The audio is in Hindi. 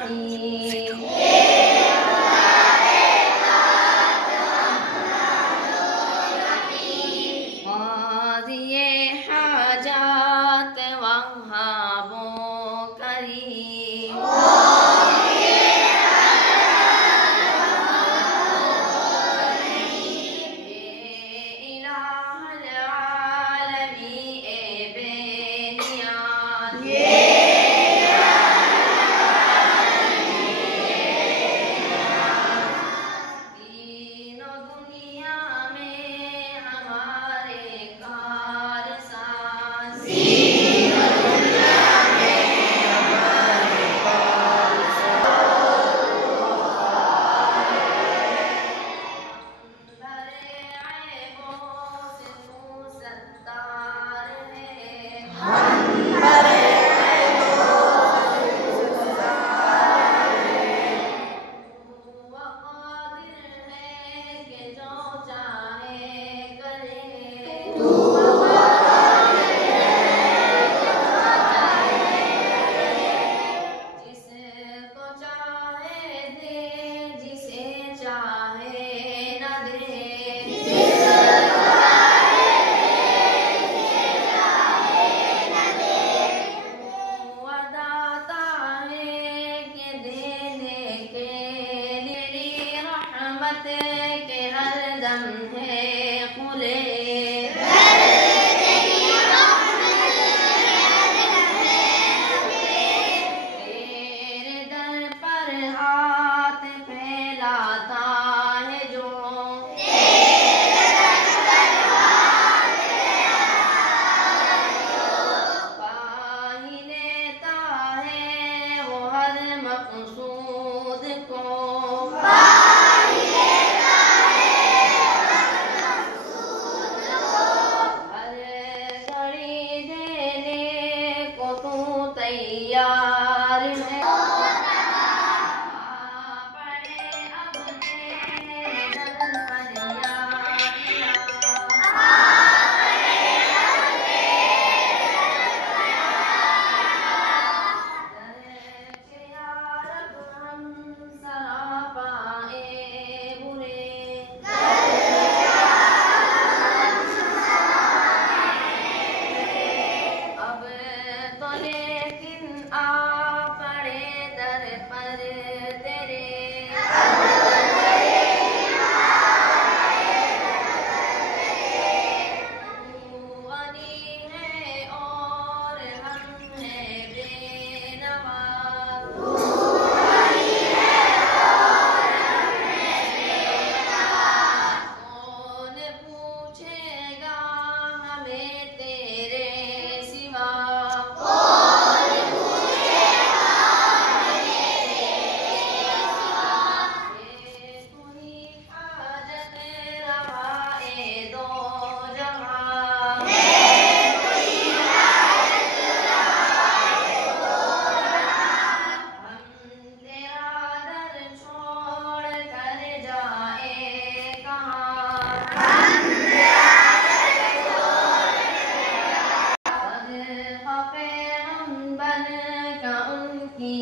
रहीम। क़ाज़िए हाजात वहाबो करीम। इलाहल आलमी ए बेनियाज़। तीनों दुनिया में हमारे कारसाज़। अंदर ऐबों से तू सत्तार है। तू वक़ादिर है कि जो चाहे करे। जिसको चाहे दे, जिसे चाहे न दे। तू अदाता है कि देने के लिए तेरी रहमत के हर दम है खुले। तेरे दर पर हाथ फैलाता है जो। पा ही लेता है वो हर मक़सूद को। हर घड़ी देने को तू तैयार है। पड़े अब तेरे दर पर या के या रब हम सरापाए बुरे। अब तो लेकिन आ पड़े दर पर तेरे। तू गनी है और हम हैं बेनवा। कौन पूछेगा हमें तेरे सिवा। ये तू ही हाजत रवाए दो जहां। हम तेरा दर छोड़ कर जाए कहाँ। खफ़े हम बन का उनकी